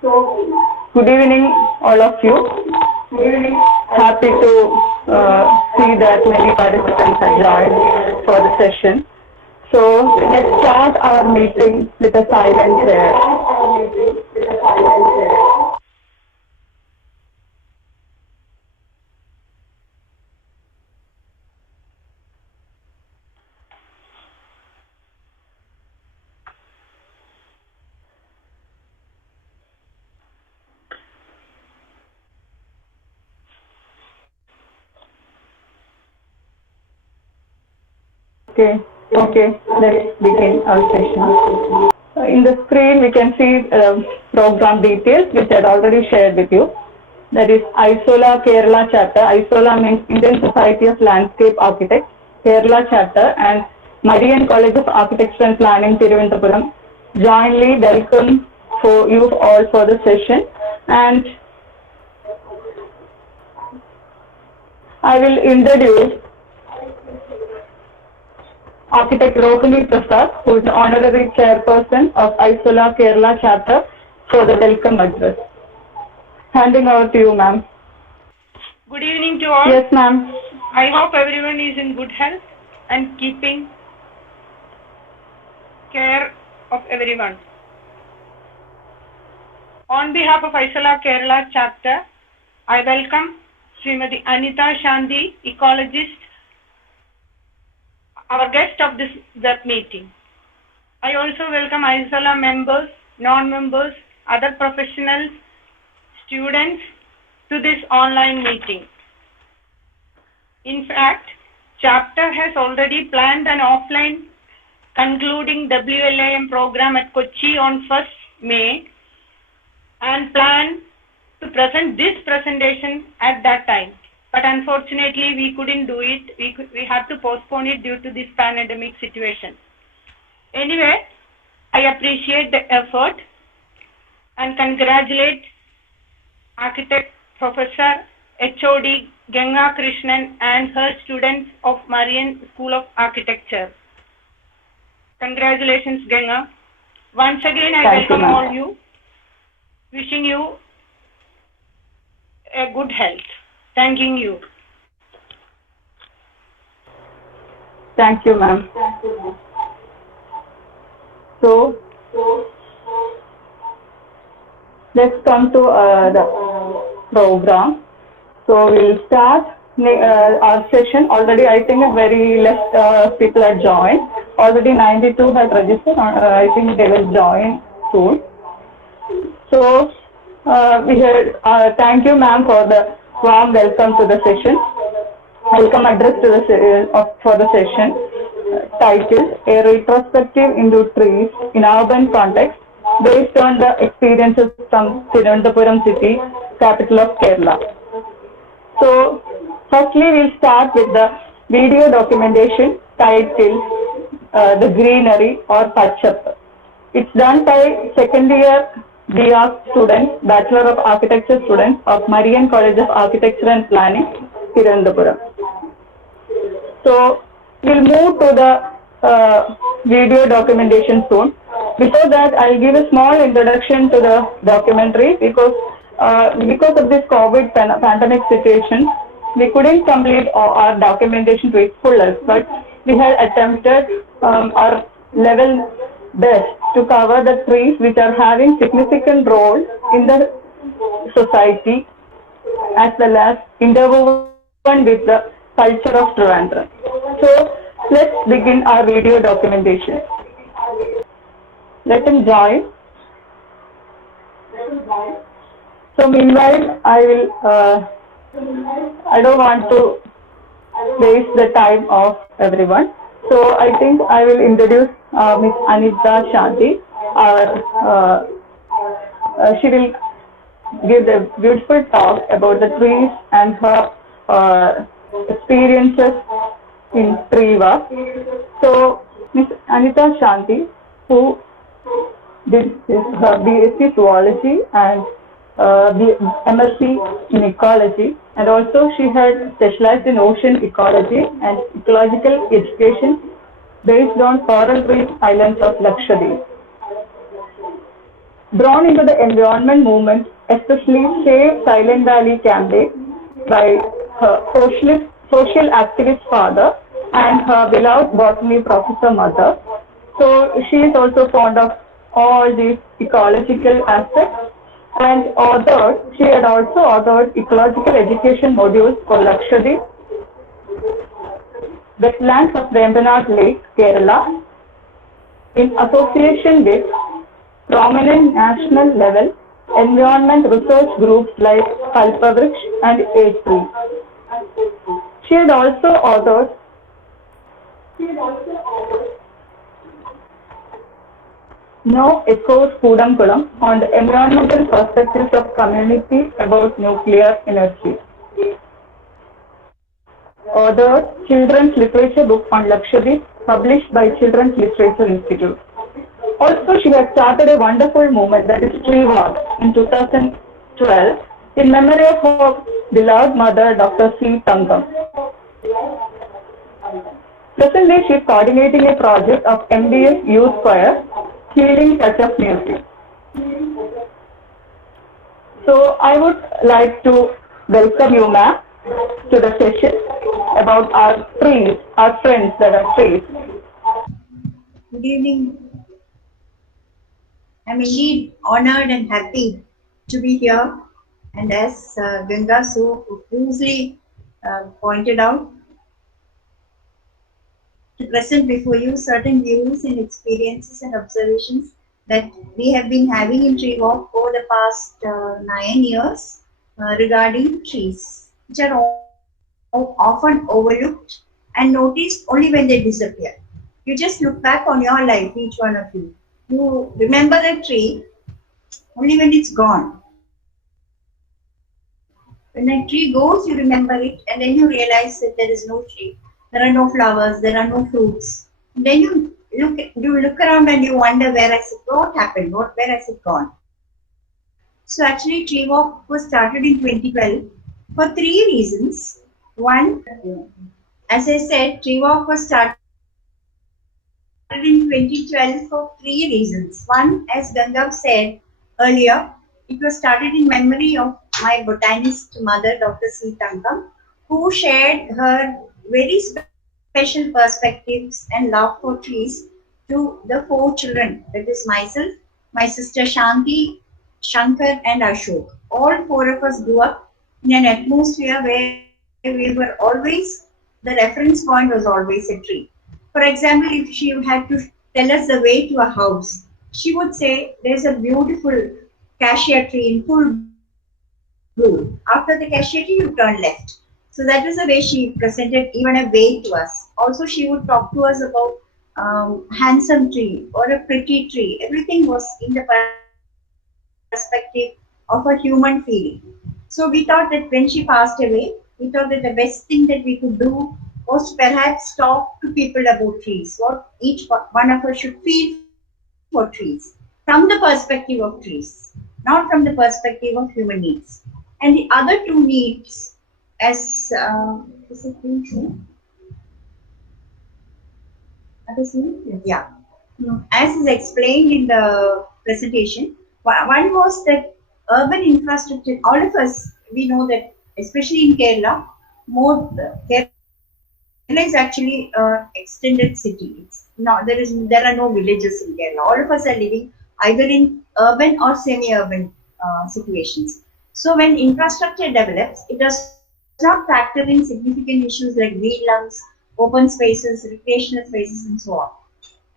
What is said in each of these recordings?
Good evening, all of you. Happy to see that many participants have joined for the session. So let's start our meeting with a silent prayer. Okay, let's begin our session. In the screen, we can see program details which I had already shared with you. That is ISOLA Kerala chapter. ISOLA means Indian Society of Landscape Architects, Kerala chapter, and Marian College of Architecture and Planning, Thiruvananthapuram, jointly welcome for you all for the session. And I will introduce Architect Rohini Prasad, who is the Honorary Chairperson of ISOLA Kerala chapter, for the welcome address. Handing over to you, ma'am. Good evening to all. Yes, ma'am. I hope everyone is in good health and keeping care of everyone. On behalf of ISOLA Kerala chapter, I welcome Srimati Anita Shanti, ecologist, our guest of this meeting. I also welcome ISOLA members, non-members, other professionals, students to this online meeting. In fact, chapter has already planned an offline concluding WLAM program at Kochi on 1st May and plan to present this presentation at that time. But unfortunately, we couldn't do it. We had to postpone it due to this pandemic situation. Anyway, I appreciate the effort and congratulate Architect Professor HOD Ganga Krishnan and her students of Marian School of Architecture. Congratulations, Ganga. Once again, I welcome all you, wishing you a good health. Thanking you. Thank you, ma'am. So, let's come to the program. So, we'll start our session. Already, I think very less people are joined. Already 92 have registered. I think they will join soon. So, thank you, ma'am, for the warm welcome to the session. Welcome address to the for the session. Title: A Retrospective into Trees in Urban Context, based on the experiences from Thiruvananthapuram city, capital of Kerala. So, firstly, we'll start with the video documentation titled The Greenery or Pachap. It's done by second year BA students, Bachelor of Architecture students of Marian College of Architecture and Planning, Thiruvananthapuram. So, we'll move to the video documentation soon. Before that, I'll give a small introduction to the documentary because of this COVID pandemic situation, we couldn't complete our documentation to its fullest, but we had attempted our level best to cover the trees which are having significant role in the society as well as interwoven with the culture of Trivandrum. So let's begin our video documentation. Let him join. So meanwhile, I don't want to waste the time of everyone. So I think I will introduce Ms. Anita Shanti. She will give a beautiful talk about the trees and her experiences in tree work. So Ms. Anita Shanti, who did her BSc Zoology and MSc in Ecology, and also she had specialized in ocean ecology and ecological education based on coral reef islands of Lakshadweep. Drawn into the environment movement, especially Save Silent Valley campaign by her social activist father and her beloved botany professor mother. So she is also fond of all these ecological aspects and she had also authored ecological education modules for Lakshadweep, wetlands of Vembanad Lake, Kerala, in association with prominent national level environment research groups like Kalpavriksha and A3. She had also authored No Echoes Kudamkulam on the environmental perspectives of community about nuclear energy. Authored Children's Literature book on Lakshadweep published by Children's Literature Institute. Also, she had started a wonderful movement that is Tree Walk in 2012 in memory of her beloved mother, Dr. C. Tangam. Presently, she is coordinating a project of MDS Youth Choir, Healing Touch of Music. So, I would like to welcome you, ma'am, to the session about our trees, our friends that are trees. Good evening. I'm indeed honored and happy to be here. And as Ganga so profusely pointed out, to present before you certain views and experiences and observations that we have been having in Tree Walk over the past 9 years regarding trees, which are often overlooked and noticed only when they disappear. You just look back on your life, each one of you. You remember the tree only when it's gone. When a tree goes, you remember it, and then you realize that there is no tree. There are no flowers, there are no fruits. And then you look around and you wonder where has it, what happened, where has it gone? So actually, Tree Walk was started in 2012 for 3 reasons. One, as I said, Tree Walk was started in 2012 for 3 reasons. One, as Ganga said earlier, it was started in memory of my botanist mother, Dr. C. Tangam, who shared her very special perspectives and love for trees to the 4 children, that is myself, my sister Shanti, Shankar and Ashok. All 4 of us grew up in an atmosphere where we were always, the reference point was always a tree. For example, if she had to tell us the way to a house, she would say, there's a beautiful cassia tree in full bloom. After the cassia tree, you turn left. So that was the way she presented even a way to us. Also, she would talk to us about handsome tree or a pretty tree. Everything was in the perspective of a human feeling. So we thought that when she passed away, we thought that the best thing that we could do was perhaps talk to people about trees, what each one of us should feel for trees, from the perspective of trees, not from the perspective of human needs. And the other 2 needs, as is it being shown? Yeah. As is explained in the presentation, one was that urban infrastructure, all of us, we know that, especially in Kerala, Kerala is actually an extended city. There are no villages in Kerala. All of us are living either in urban or semi-urban situations. So when infrastructure develops, it does not factor in significant issues like green lungs, open spaces, recreational spaces, and so on.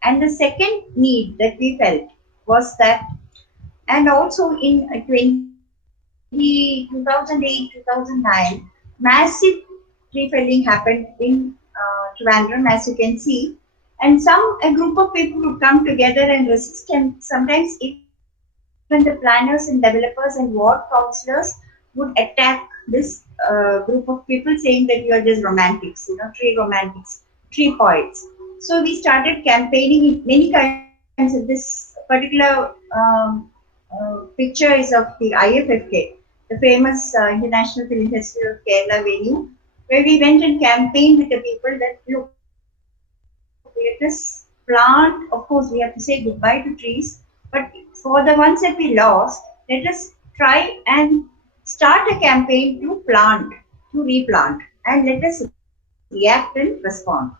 And the second need that we felt was that, and also in 2008, 2009, massive tree felling happened in Trivandrum, as you can see, and a group of people would come together and resist, and sometimes even the planners and developers and ward councillors would attack this group of people, saying that you are just romantics, tree romantics, tree poets. So we started campaigning many kinds of this particular picture is of the IFFK, the famous International Film Festival of Kerala venue, where we went and campaigned with the people that, look, let us plant, of course we have to say goodbye to trees, But for the ones that we lost, let us try and start a campaign to plant, to replant, and let us react and respond.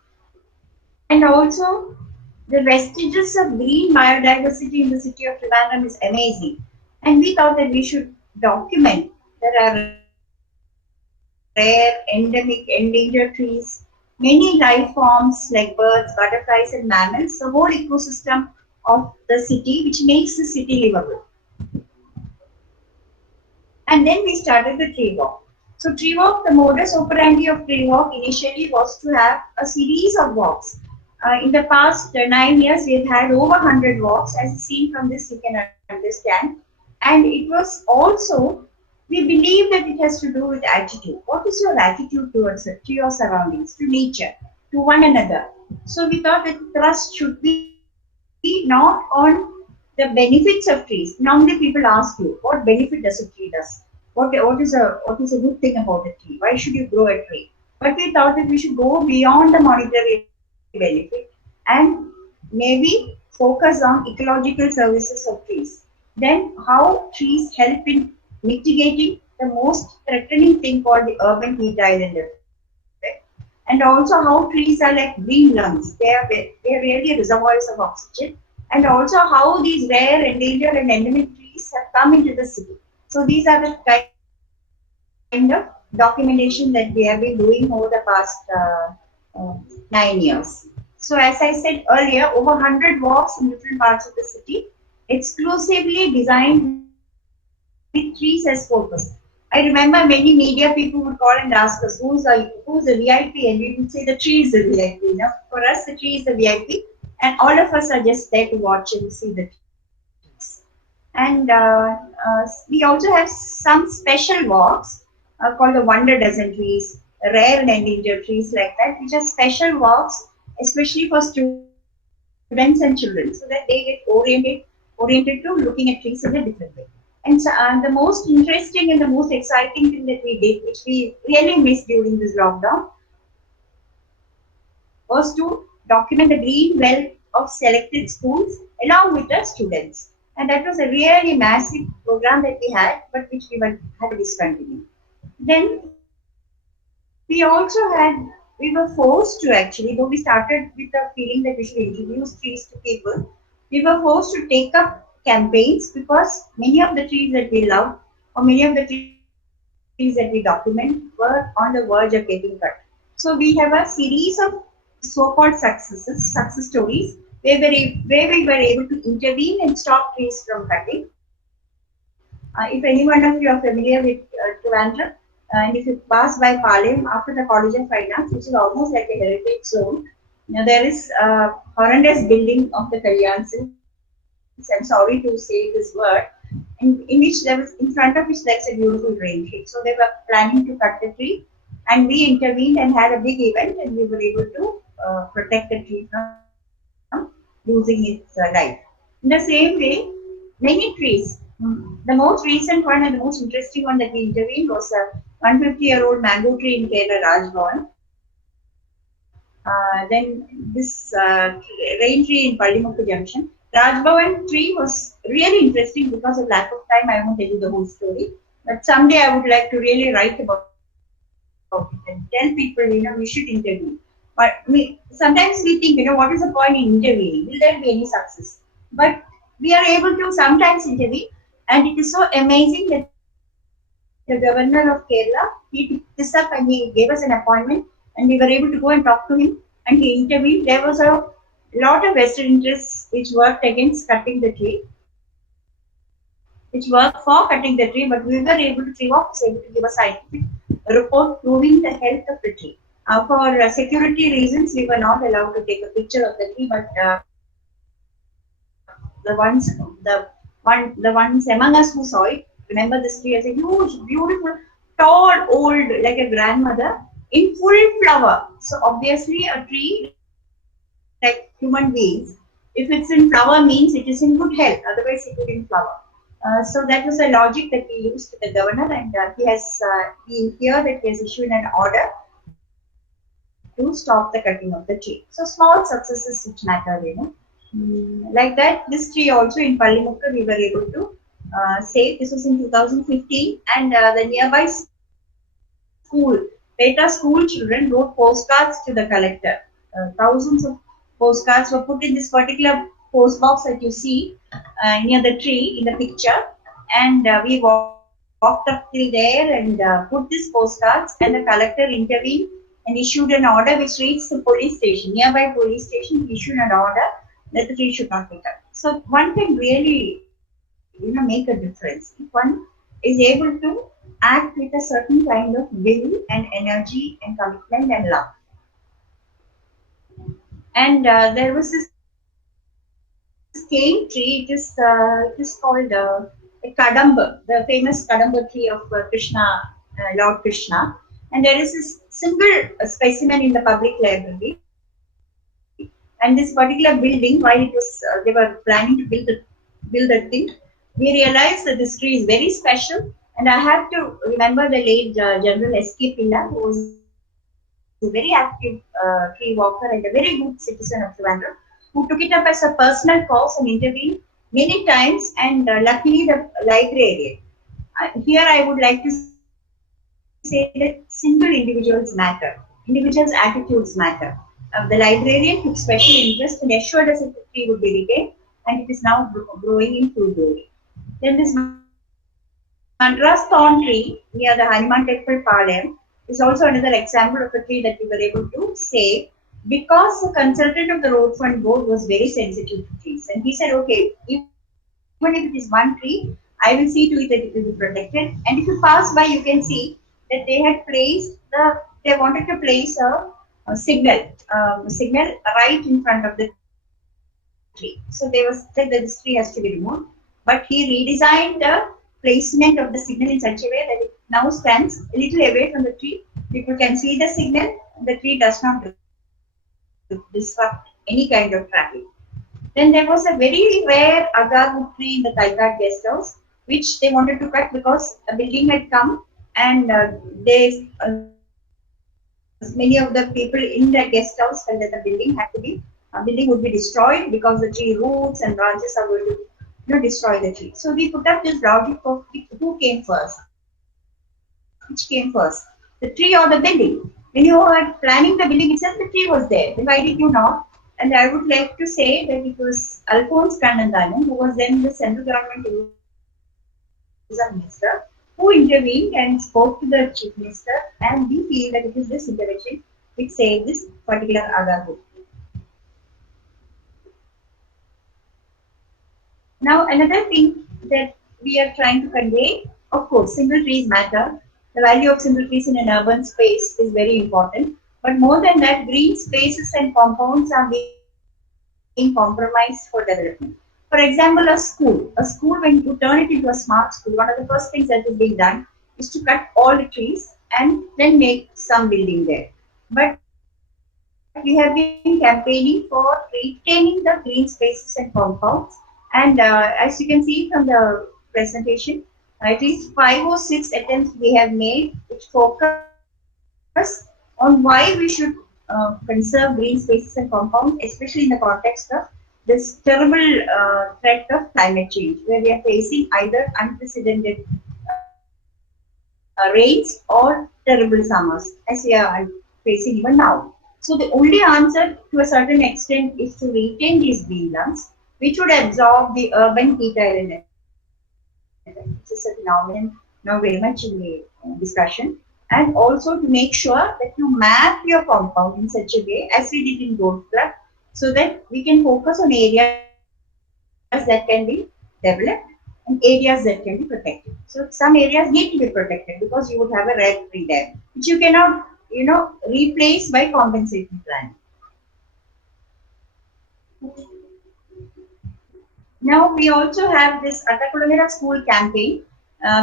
And also, the vestiges of green biodiversity in the city of Trivandrum is amazing. And we thought that we should document. There are rare, endemic, endangered trees, many life forms like birds, butterflies, and mammals, the whole ecosystem of the city, which makes the city livable. And then we started the tree walk. So tree walk, the modus operandi of tree walk initially was to have a series of walks. In the past 9 years, we've had over 100 walks. As seen from this, you can understand. And it was also, we believe that it has to do with attitude. What is your attitude towards it, to your surroundings, to nature, to one another? So we thought that the thrust should be not on the benefits of trees. Normally people ask you, what benefit does a tree does? What is a good thing about a tree? Why should you grow a tree? But we thought that we should go beyond the monetary benefit and maybe focus on ecological services of trees. Then how trees help in mitigating the most threatening thing called the urban heat island effect. And also how trees are like green lungs. They are really reservoirs of oxygen. And also how these rare, endangered and endemic trees have come into the city. So these are the kind of documentation that we have been doing over the past 9 years. So as I said earlier, over 100 walks in different parts of the city, exclusively designed with trees as focus. I remember many media people would call and ask us, who's the VIP? And we would say the tree is the VIP. You know? For us, the tree is the VIP. And all of us are just there to watch and see the trees. And we also have some special walks called the Wonder Dozen trees, rare and endangered trees like that, which are special walks, especially for students and children, so that they get oriented to looking at trees in a different way. And so, the most interesting and the most exciting thing that we did, which we really missed during this lockdown, was to document the green wealth of selected schools along with the students. And that was a really massive program that we had, but which we had to discontinue. Then we were forced to actually, though we started with the feeling that we should introduce trees to people, we were forced to take up campaigns because many of the trees that we love or many of the trees that we document were on the verge of getting cut. So we have a series of so-called success stories where we were able to intervene and stop trees from cutting. If any one of you are familiar with Trivandrum, and if you pass by Palayam after the College of Finance, which is almost like a heritage zone, there is a horrendous building of the Kalyan Silks. I'm sorry to say this word, in which there was, in front of which there's a beautiful rain tree. So they were planning to cut the tree, and we intervened and had a big event, and we were able to protect the tree from losing its life. In the same way, many trees. The most recent one and the most interesting one that we intervened was a 150-year-old mango tree in Kerala, Rajbhavan. Then this rain tree in Pallimukku Junction. Rajbhavan tree was really interesting because of lack of time. I won't tell you the whole story, but someday I would like to really write about it and tell people, we should intervene. But sometimes we think, what is the point in intervening? Will there be any success? But we are able to sometimes intervene, and it is so amazing that the governor of Kerala, he picked this up and he gave us an appointment, and we were able to go and talk to him, and he intervened. There was a lot of vested interests which worked against cutting the tree, which worked for cutting the tree, but we were able to, Tree Walk was able to give a scientific report proving the health of the tree. For security reasons, we were not allowed to take a picture of the tree, but the ones among us who saw it remember this tree as a huge, beautiful, tall, old, like a grandmother in full flower. So obviously a tree, like human beings, if it's in flower means it is in good health, otherwise it would in flower. So that was a logic that we used with the governor, and he has issued an order to stop the cutting of the tree. So small successes which matter, Like that, this tree also in Pallimukka we were able to save. This was in 2015, and the nearby school, Peta school children wrote postcards to the collector. Thousands of postcards were put in this particular post box that you see near the tree in the picture, and we walked up till there and put these postcards, and the collector intervened and issued an order which reached the police station. Nearby police station issued an order that the tree should not be cut. So one can really, make a difference if one is able to act with a certain kind of will and energy and commitment and love. And there was this cane tree. It is called a Kadamba, the famous Kadamba tree of Krishna, Lord Krishna. And there is this single specimen in the public library. And this particular building, while it was they were planning to build the thing, we realized that this tree is very special. And I have to remember the late General S.K. Pilla, who was a very active tree walker and a very good citizen of Trivandrum, who took it up as a personal cause and intervened many times. And luckily, the librarian. Here, I would like to say that single individuals matter. Individuals' attitudes matter. The librarian took special interest and assured us that the tree would be retained, and it is now growing in full glory. Then this Madras thorn tree near the Hanuman Temple, Palayam, is also another example of a tree that we were able to save because the consultant of the road fund board was very sensitive to trees, and he said, okay, even if it is one tree, I will see to it that it will be protected. And if you pass by, you can see that they had placed they wanted to place a signal right in front of the tree. So they said that this tree has to be removed, but he redesigned the placement of the signal in such a way that it now stands a little away from the tree. People can see the signal. The tree does not disrupt any kind of traffic. Then there was a very rare agar tree in the Talcott guest house, which they wanted to cut because a building had come, and many of the people in the guest house felt that the building would be destroyed because the tree roots and branches are going to destroy the tree. So we put up this logic of who came first. Which came first, the tree or the building? When you were planning the building itself, the tree was there. Then why did you not? And I would like to say that it was Alphonse Kannanthanem, who was then the central government minister, who intervened and spoke to the chief minister, and we feel that it is this intervention which saved this particular agar. Now, another thing that we are trying to convey, of course, single trees matter. The value of single trees in an urban space is very important. But more than that, green spaces and compounds are being compromised for development. For example, a school, when you turn it into a smart school, one of the first things that is being done is to cut all the trees and then make some building there. But we have been campaigning for retaining the green spaces and compounds. And as you can see from the presentation, at least 5 or 6 attempts we have made which focus on why we should conserve green spaces and compounds, especially in the context of this terrible threat of climate change, where we are facing either unprecedented rains or terrible summers, as we are facing even now. So the only answer to a certain extent is to retain these green lungs, which would absorb the urban heat island, which is a phenomenon now very much in the discussion, and also to make sure that you map your compound in such a way, as we did in Gold Club, so that we can focus on areas that can be developed and areas that can be protected. So some areas need to be protected because you would have a red tree there, which you cannot, replace by compensatory planning. Now we also have this Attakulamira School campaign,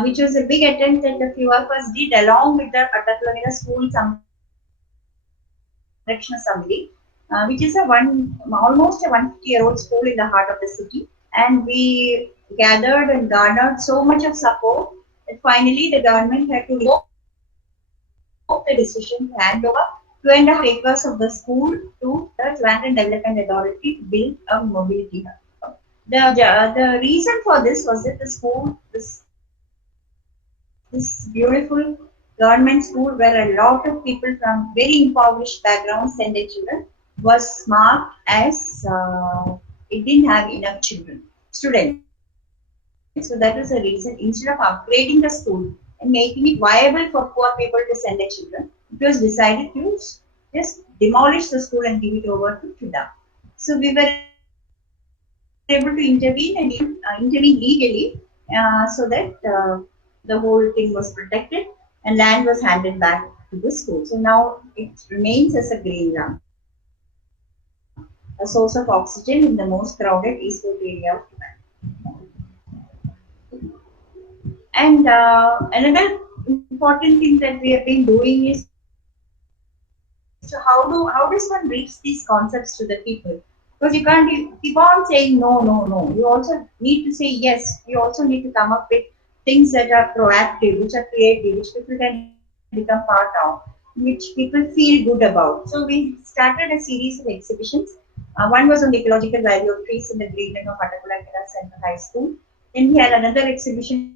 which was a big attempt that a few of us did along with the Attakulamira School Samrakshana Samiti, which is almost a 150-year-old school in the heart of the city. And we gathered and garnered so much of support that finally the government had to revoke the decision to hand over 2.5 acres of the school to the Land and Development Authority to build a mobility hub. The reason for this was that the school, this beautiful government school where a lot of people from very impoverished backgrounds sent their children, was marked as it didn't have enough students. So that is the reason. Instead of upgrading the school and making it viable for poor people to send their children, it was decided to just demolish the school and give it over to FIDA. So we were able to intervene and intervene legally so that the whole thing was protected and land was handed back to the school. So now it remains as a green ground, a source of oxygen in the most crowded eastern area of Dubai. And another important thing that we have been doing is, so how does one reach these concepts to the people? Because you can't keep on saying no, no, no. You also need to say yes. You also need to come up with things that are proactive, which are creative, which people can become part of, which people feel good about. So we started a series of exhibitions. One was on the ecological value of trees in the greenland of Attakulla Central High School. Then we had another exhibition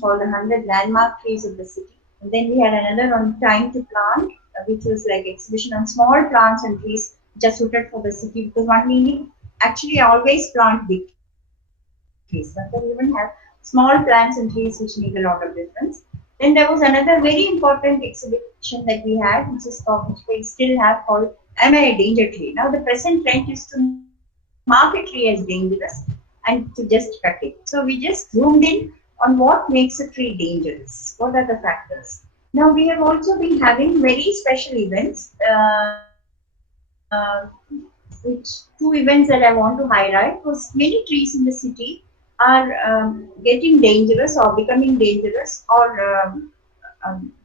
called the 100 Landmark Trees of the City. And then we had another on Time to Plant, which was like exhibition on small plants and trees which are suited for the city, because one need actually always plant big trees, but then even have small plants and trees which make a lot of difference. Then there was another very important exhibition that we had, which is called, which we still have, called Am I a Danger Tree? Now the present trend is to mark a tree as dangerous and to just cut it. So we just zoomed in on what makes a tree dangerous. What are the factors? Now we have also been having very special events, which two events that I want to highlight was many trees in the city are getting dangerous or becoming dangerous or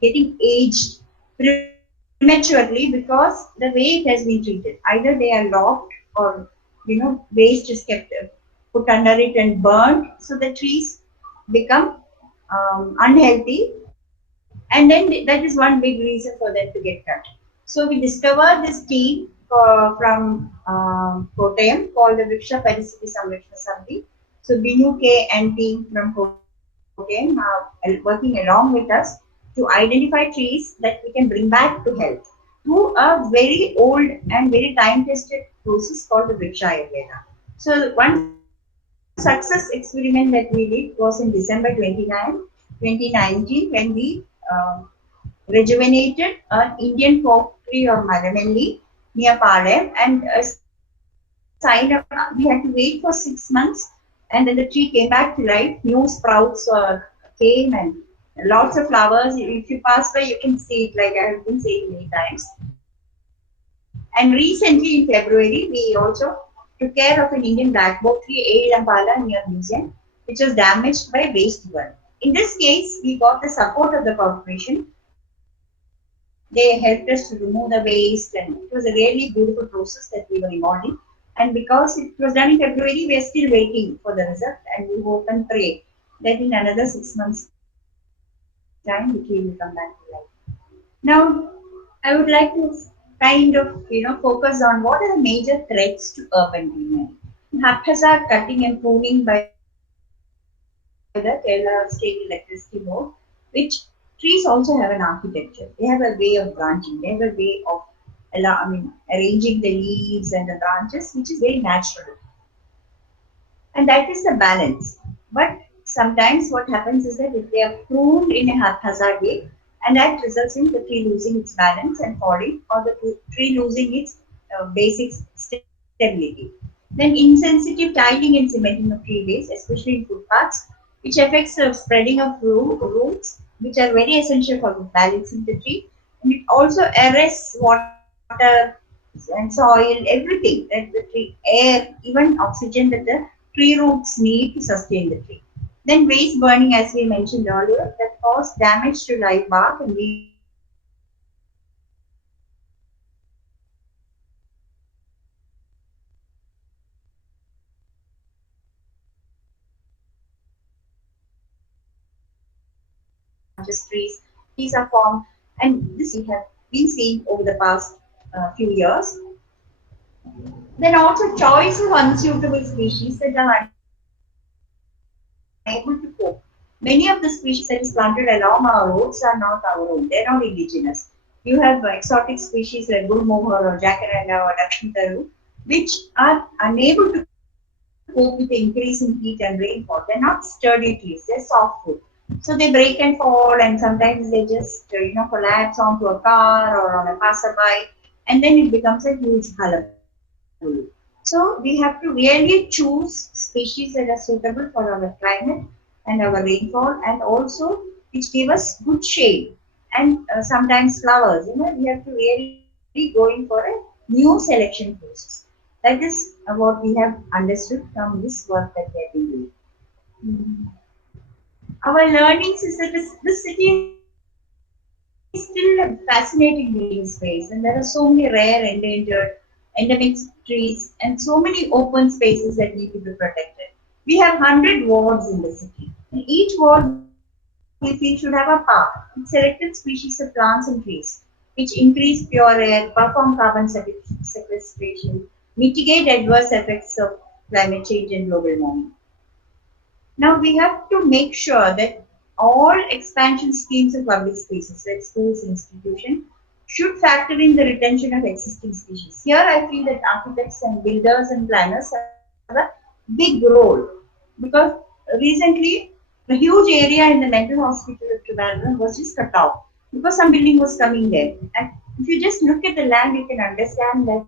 getting aged prematurely because the way it has been treated. Either they are locked or waste is kept put under it and burned, so the trees become unhealthy, and then that is one big reason for them to get cut. So we discovered this team from Kottayam called the Vriksha Paristhiti Samrakshana Samiti. So Binu K and team from Kottayam are working along with us to identify trees that we can bring back to health through a very old and very time-tested process called the Vriksha Ayurveda. So one success experiment that we did was in December 2019 when we rejuvenated an Indian folk tree or Maramelli near Palem and signed up. We had to wait for 6 months and then the tree came back to life. New sprouts came and lots of flowers. If you pass by, you can see it, like I have been saying many times. And recently in February, we also took care of an Indian blackboard tree, Lampala near museum, which was damaged by waste burn. In this case, we got the support of the corporation. They helped us to remove the waste, and it was a really beautiful process that we were involved in. And because it was done in February, we are still waiting for the result, and we hope and pray that in another 6 months' time, the tree will come back to life. Now, I would like to kind of focus on what are the major threats to urban greenery. Haphazard cutting and pruning by the Kerala State Electricity Board, which trees also have an architecture. They have a way of branching. They have a way of arranging the leaves and the branches, which is very natural. And that is the balance. But sometimes what happens is that if they are pruned in a haphazard way, and that results in the tree losing its balance and falling, or the tree losing its basic stability. Then insensitive tiling and cementing of tree base, especially in footpaths, which affects the spreading of roots, which are very essential for balancing the tree. And it also arrests water and soil, everything that the tree, air, even oxygen that the tree roots need to sustain the tree. Then waste burning, as we mentioned earlier, that cause damage to live bark and lead trees. Trees are formed, and this we have been seen over the past few years. Then also choice of unsuitable species that are unable to cope. Many of the species that is planted along our roads are not our own. They're not indigenous. You have exotic species like bull moher or jacaranda or dakshintaru, which are unable to cope with the increase in heat and rainfall. They're not sturdy trees. They're softwood. So they break and fall, and sometimes they just collapse onto a car or on a passerby, and then it becomes a huge hullabaloo. So we have to really choose species that are suitable for our climate and our rainfall, and also which give us good shade and sometimes flowers. We have to really be going for a new selection process. That is what we have understood from this work that we have been doing. Our learnings is that this city is still a fascinating green space, and there are so many rare, endangered, endemic trees, and so many open spaces that need to be protected. We have 100 wards in the city, and each ward we feel should have a park with selected species of plants and trees, which increase pure air, perform carbon sequestration, mitigate adverse effects of climate change and global warming. Now we have to make sure that all expansion schemes of public spaces, like schools, institutions, should factor in the retention of existing species. Here I feel that architects and builders and planners have a big role, because recently a huge area in the mental hospital of Trivandrum was just cut off because some building was coming there. And if you just look at the land, you can understand that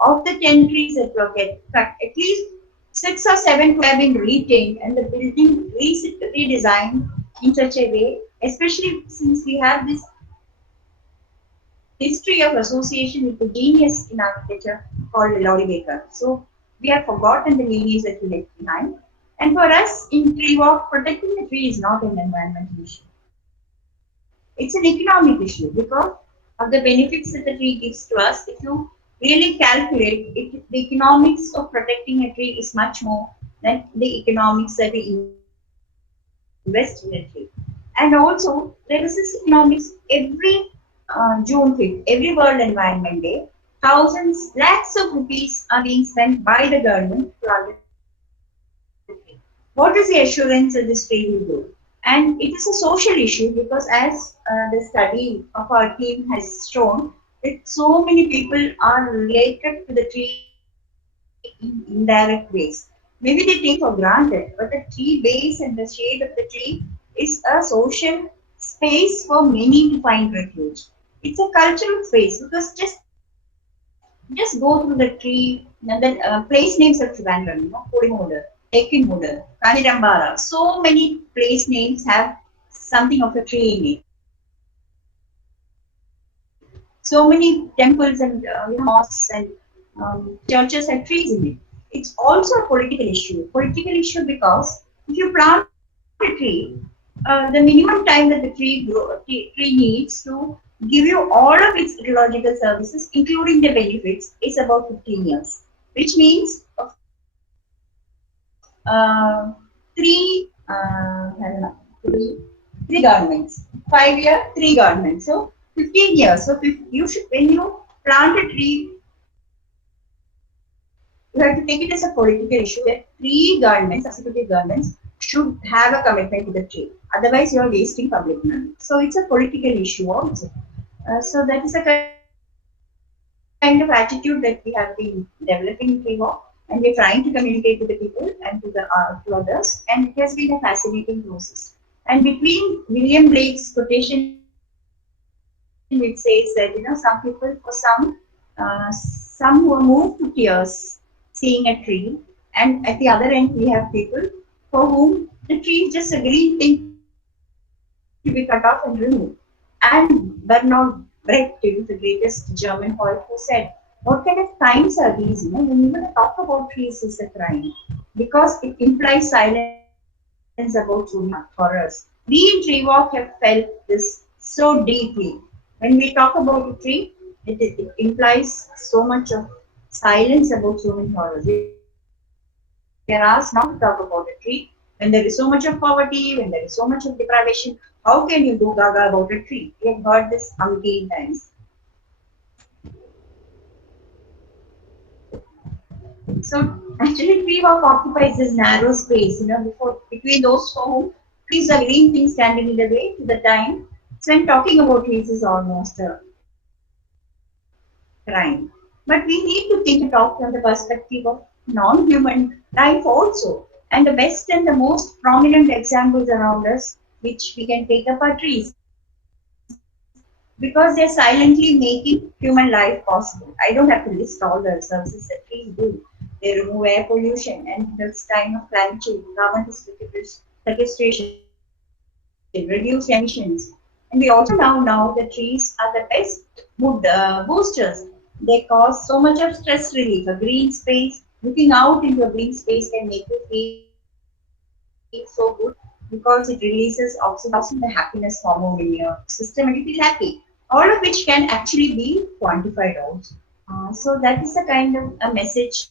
of the 10 trees that were cut, at least 6 or 7 could have been retained and the building redesigned in such a way, especially since we have this history of association with the genius in architecture called Laurie Baker. So we have forgotten the lineage that he left behind. And for us in tree walk, protecting the tree is not an environmental issue. It's an economic issue because of the benefits that the tree gives to us. If you really calculate it, the economics of protecting a tree is much more than the economics that we invest in a tree. And also, there is this economics every June 5th, every World Environment Day, thousands, lakhs of rupees are being spent by the government to plant a tree. What is the assurance that this tree will grow? And it is a social issue because, as the study of our team has shown, that so many people are related to the tree in indirect ways. Maybe they take for granted, but the tree base and the shade of the tree is a social space for many to find refuge. It's a cultural space because just go through the tree, the place names of Trivandrum, Kodimoda, Ekimoda, Kanirambara. So many place names have something of a tree in it. So many temples and mosques and churches have trees in it. It's also a political issue. Political issue because if you plant a tree, the minimum time that the tree needs to give you all of its ecological services, including the benefits, is about 15 years. Which means three governments. 5 years, 3 governments. So 15 years. So you should, when you plant a tree, you have to take it as a political issue that 3 governments, subsequent governments, should have a commitment to the tree. Otherwise, you are wasting public money. So it's a political issue also. So that is a kind of attitude that we have been developing in Tree Walk, and we're trying to communicate to the people and to others, and it has been a fascinating process. And between William Blake's quotation, which says that some people, for some who are moved to tears seeing a tree, and at the other end we have people for whom the tree is just a green thing to be cut off and removed. And Bertolt Brecht, the greatest German poet, who said, "What kind of crimes are these? When you talk about trees, is a crime because it implies silence about human horrors." We in Tree Walk have felt this so deeply. When we talk about a tree, it implies so much of silence about human horrors. We are asked not to talk about a tree when there is so much of poverty, when there is so much of deprivation. How can you do gaga about a tree? We have heard this umpteen times. So actually tree walk occupies this narrow space, before between those for whom trees are green things standing in the way to the time. So when talking about trees is almost a crime. But we need to think and talk from the perspective of non-human life also. And the best and the most prominent examples around us, which we can take up, are trees. Because they're silently making human life possible. I don't have to list all the services that trees do. They remove air pollution and this time of climate change, carbon sequestration, reduce emissions. And we also now know that trees are the best mood boosters. They cause so much of stress relief. A green space, looking out into a green space can make you feel so good because it releases oxytocin, the happiness hormone in your system, and you feel happy. All of which can actually be quantified also. So that is the kind of a message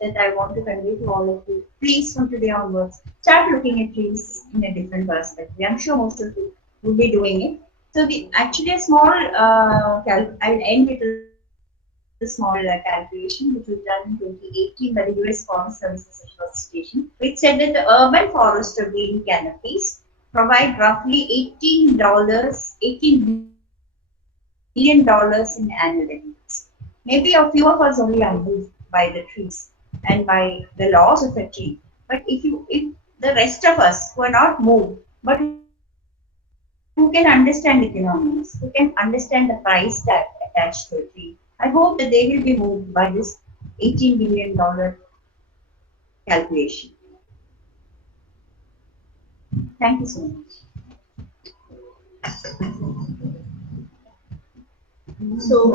that I want to convey to all of you. Please, from today onwards, start looking at trees in a different perspective. I'm sure most of you will be doing it. So, actually, a small, I'll end with a small calculation which was done in 2018 by the US Forest Services Association, which said that the urban forest of green canopies provide roughly $18 in annual revenues. Maybe a few of us only are moved by the trees and by the laws of a tree. But if the rest of us who are not moved, but who can understand economics, who can understand the price tag attached to a tree, I hope that they will be moved by this $18 billion calculation. Thank you so much. So,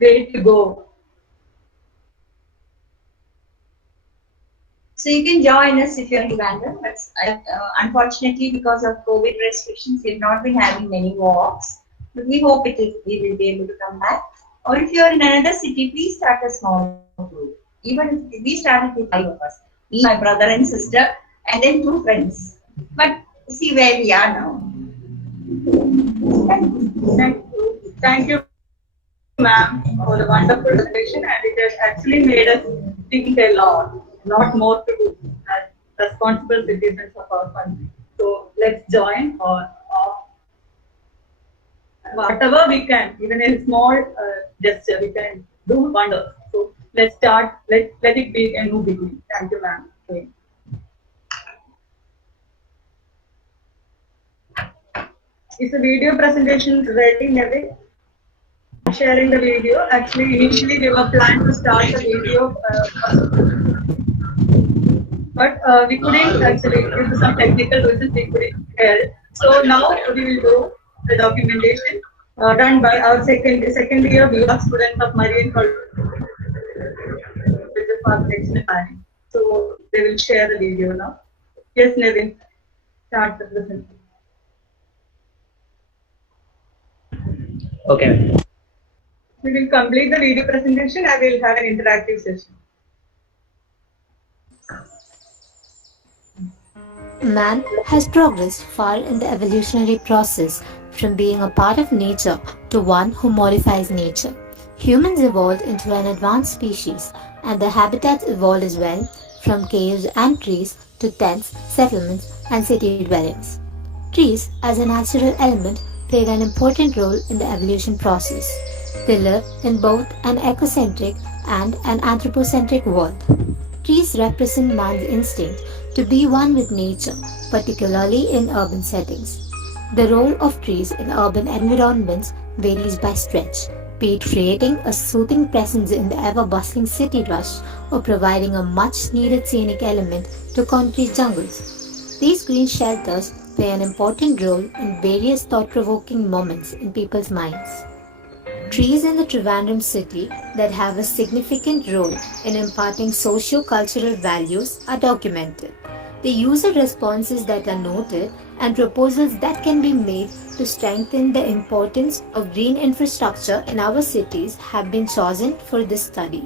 way to go. So you can join us if you're in Uganda, but unfortunately because of COVID restrictions, we've not been having many walks. But we hope we will be able to come back. Or if you're in another city, please start a small group. Even if we started with 5 of us, me, my brother and sister, and then 2 friends. But see where we are now. Thank you, ma'am, for the wonderful presentation, and it has actually made us think a lot more to do as responsible citizens of our country. So let's join or whatever we can, even a small gesture, we can do wonders. So let's start. Let it be a new beginning. Thank you, ma'am. Okay. Is the video presentation ready, Neville? Sharing the video. Actually, initially we were planned to start the video, but we couldn't actually, due to some technical reasons, we couldn't help. So now we will do the documentation done by our second year BA students of Marine Culture Architecture and Planning. So they will share the video now. Yes, Nevin, start the presentation. Okay. We will complete the video presentation and we will have an interactive session. Man has progressed far in the evolutionary process from being a part of nature to one who modifies nature. Humans evolved into an advanced species, and their habitats evolved as well, from caves and trees to tents, settlements, and city dwellings. Trees, as a natural element, played an important role in the evolution process. They live in both an ecocentric and an anthropocentric world. Trees represent man's instinct to be one with nature, particularly in urban settings. The role of trees in urban environments varies by stretch, be it creating a soothing presence in the ever-bustling city rush or providing a much-needed scenic element to concrete jungles. These green shelters play an important role in various thought-provoking moments in people's minds. Trees in the Trivandrum city that have a significant role in imparting socio-cultural values are documented. The user responses that are noted and proposals that can be made to strengthen the importance of green infrastructure in our cities have been chosen for this study.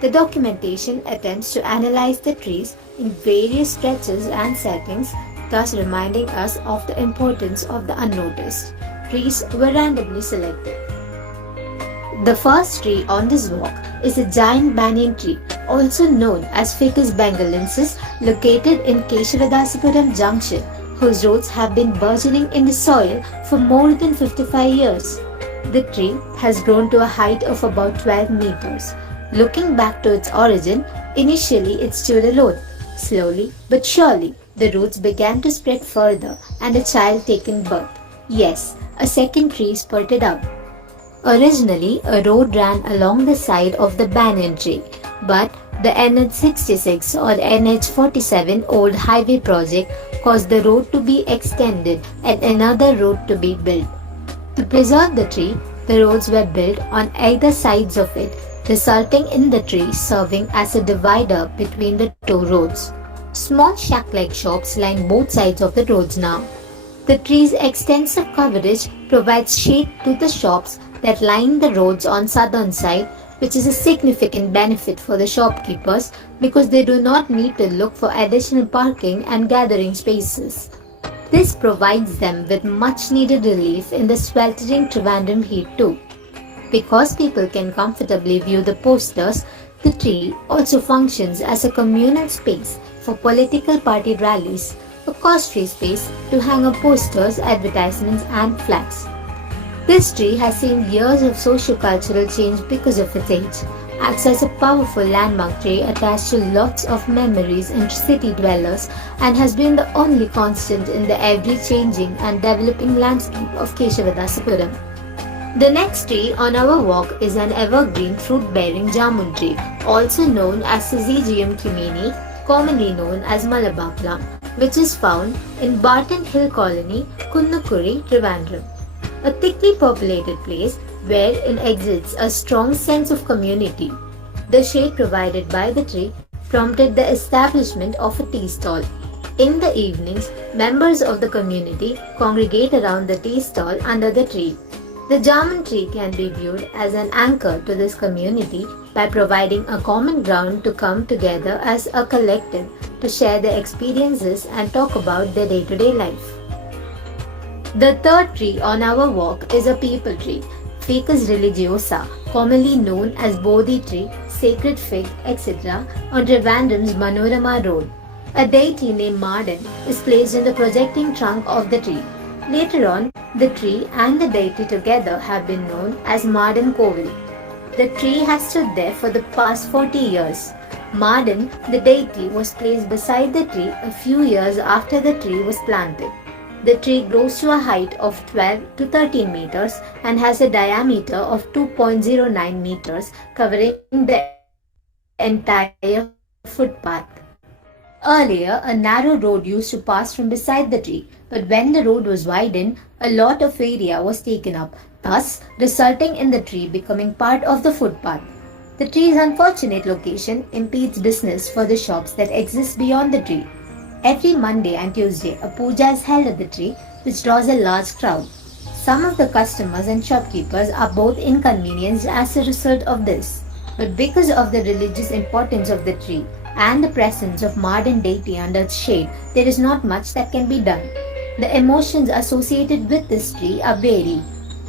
The documentation attempts to analyze the trees in various stretches and settings thus reminding us of the importance of the unnoticed. Trees were randomly selected. The first tree on this walk is a giant banyan tree, also known as Ficus bengalensis, located in Keshavadasipuram Junction, whose roots have been burgeoning in the soil for more than 55 years. The tree has grown to a height of about 12 meters. Looking back to its origin, initially it stood alone. Slowly but surely, the roots began to spread further and a child taken birth. Yes, a second tree spurted out. Originally, a road ran along the side of the banyan tree, but the NH66 or NH47 old highway project caused the road to be extended and another road to be built. To preserve the tree, the roads were built on either sides of it, resulting in the tree serving as a divider between the two roads. Small shack-like shops line both sides of the roads now. The tree's extensive coverage provides shade to the shops that line the roads on southern side, which is a significant benefit for the shopkeepers because they do not need to look for additional parking and gathering spaces. This provides them with much needed relief in the sweltering Trivandrum heat too. Because people can comfortably view the posters, the tree also functions as a communal space for political party rallies, a cost-free space to hang up posters, advertisements and flags. This tree has seen years of socio-cultural change because of its age, acts as a powerful landmark tree attached to lots of memories in city dwellers and has been the only constant in the ever-changing and developing landscape of Keshavadasipuram. The next tree on our walk is an evergreen fruit-bearing jamun tree, also known as Syzygium cumini, commonly known as Malabar plum, which is found in Barton Hill Colony, Kunnukuri, Trivandrum. A thickly populated place wherein exists a strong sense of community. The shade provided by the tree prompted the establishment of a tea stall. In the evenings, members of the community congregate around the tea stall under the tree. The jamun tree can be viewed as an anchor to this community by providing a common ground to come together as a collective to share their experiences and talk about their day-to-day life. The third tree on our walk is a peepal tree, Ficus religiosa, commonly known as Bodhi tree, sacred fig, etc., on Trivandrum's Manorama Road. A deity named Mardan is placed in the projecting trunk of the tree. Later on, the tree and the deity together have been known as Mardan Kovil. The tree has stood there for the past 40 years. Mardan, the deity, was placed beside the tree a few years after the tree was planted. The tree grows to a height of 12 to 13 meters and has a diameter of 2.09 meters, covering the entire footpath. Earlier, a narrow road used to pass from beside the tree, but when the road was widened, a lot of area was taken up, thus resulting in the tree becoming part of the footpath. The tree's unfortunate location impedes business for the shops that exist beyond the tree. Every Monday and Tuesday, a puja is held at the tree, which draws a large crowd. Some of the customers and shopkeepers are both inconvenienced as a result of this. But because of the religious importance of the tree and the presence of Mardan deity under its shade, there is not much that can be done. The emotions associated with this tree are varied.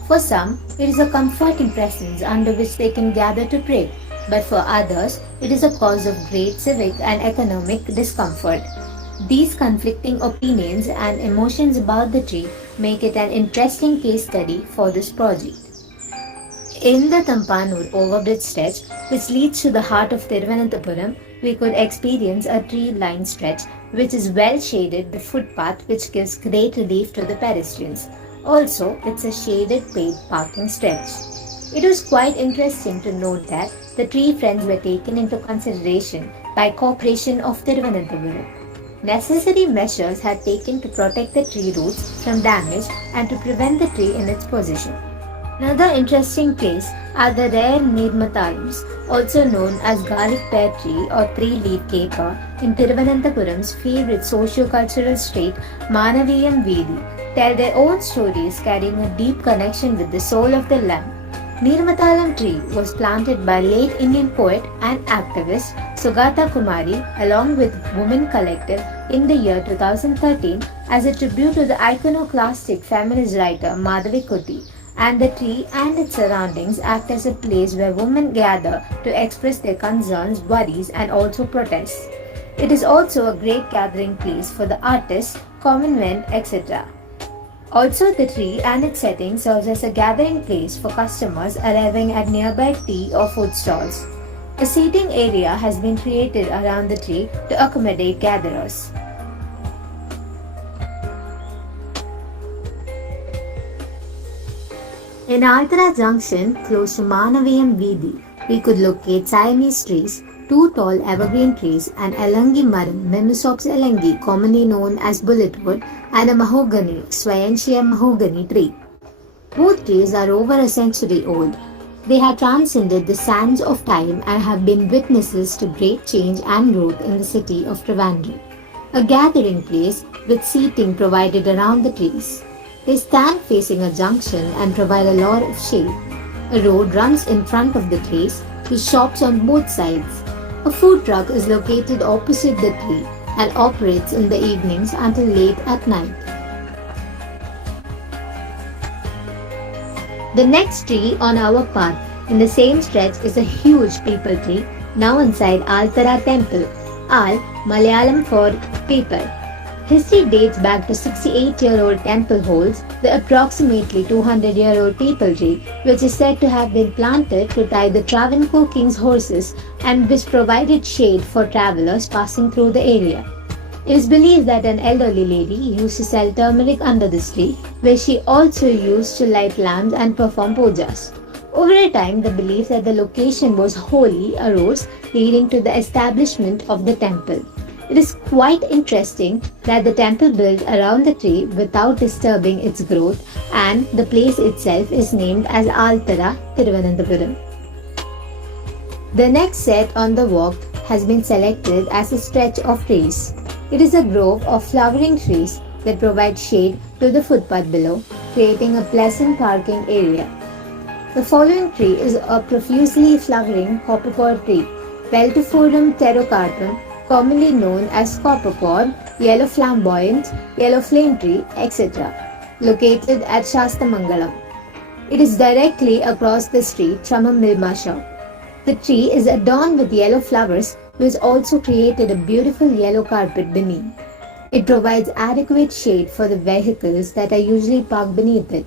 For some, it is a comforting presence under which they can gather to pray. But for others, it is a cause of great civic and economic discomfort. These conflicting opinions and emotions about the tree make it an interesting case study for this project. In the Tampanur overbridge stretch, which leads to the heart of Thiruvananthapuram, we could experience a tree-lined stretch which is well shaded the footpath, which gives great relief to the pedestrians. Also, it's a shaded paid parking stretch. It was quite interesting to note that the tree friends were taken into consideration by Corporation of Thiruvananthapuram. Necessary measures had taken to protect the tree roots from damage and to prevent the tree in its position. Another interesting place are the rare Nirmatalams, also known as garlic pear tree or three-leaf caper, in Thiruvananthapuram's favorite socio-cultural street, Manaviyam Veedi, tell their own stories carrying a deep connection with the soul of the land. Nirmatalam tree was planted by late Indian poet and activist Sugata Kumari along with Women Collective in the year 2013 as a tribute to the iconoclastic feminist writer Madhavi Kuti, and the tree and its surroundings act as a place where women gather to express their concerns, worries and also protest. It is also a great gathering place for the artists, common men, etc. Also, the tree and its setting serves as a gathering place for customers arriving at nearby tea or food stalls. A seating area has been created around the tree to accommodate gatherers. In Altara Junction, close to Manaviyam Veedi, we could locate Siamese trees, two tall evergreen trees, an Elangi Maram, Memisops elangi, commonly known as bulletwood, and a mahogany, Swayantia mahogany tree. Both trees are over a century old. They have transcended the sands of time and have been witnesses to great change and growth in the city of Trivandrum. A gathering place with seating provided around the trees. They stand facing a junction and provide a lot of shade. A road runs in front of the trees with shops on both sides. A food truck is located opposite the tree and operates in the evenings until late at night. The next tree on our path in the same stretch is a huge peepal tree now inside Altara temple, Al Malayalam for people. History dates back to 68-year-old temple holds the approximately 200-year-old peepal tree, which is said to have been planted to tie the Travancore king's horses and which provided shade for travelers passing through the area. It is believed that an elderly lady used to sell turmeric under this tree, where she also used to light lamps and perform pujas. Over a time, the belief that the location was holy arose, leading to the establishment of the temple. It is quite interesting that the temple built around the tree without disturbing its growth, and the place itself is named as Altara, Thiruvananthapuram. The next set on the walk has been selected as a stretch of trees. It is a grove of flowering trees that provide shade to the footpath below, creating a pleasant parking area. The following tree is a profusely flowering coppercore tree, Peltiphorum pterocarpum, commonly known as coppercore, yellow flamboyant, yellow flame tree, etc., located at Shastamangalam. It is directly across the street from a Milma shop. The tree is adorned with yellow flowers, which also created a beautiful yellow carpet beneath. It provides adequate shade for the vehicles that are usually parked beneath it.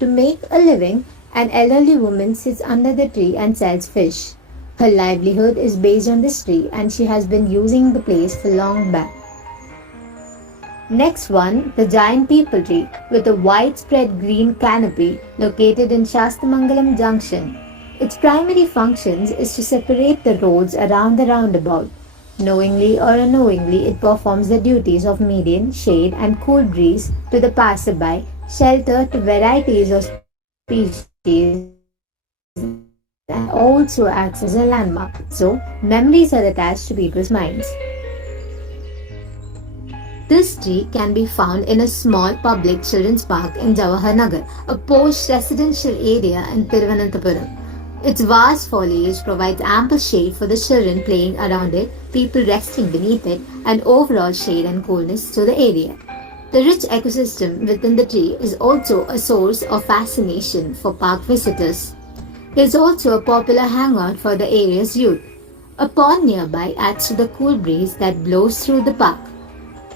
To make a living, an elderly woman sits under the tree and sells fish. Her livelihood is based on this tree and she has been using the place for long back. Next one, the giant peepal tree with a widespread green canopy located in Shastamangalam Junction. Its primary functions is to separate the roads around the roundabout. Knowingly or unknowingly, it performs the duties of median, shade and cool breeze to the passerby, shelter to varieties of species, and also acts as a landmark. So, memories are attached to people's minds. This tree can be found in a small public children's park in Jawaharnagar, a posh residential area in Thiruvananthapuram. Its vast foliage provides ample shade for the children playing around it, people resting beneath it, and overall shade and coolness to the area. The rich ecosystem within the tree is also a source of fascination for park visitors. It is also a popular hangout for the area's youth. A pond nearby adds to the cool breeze that blows through the park.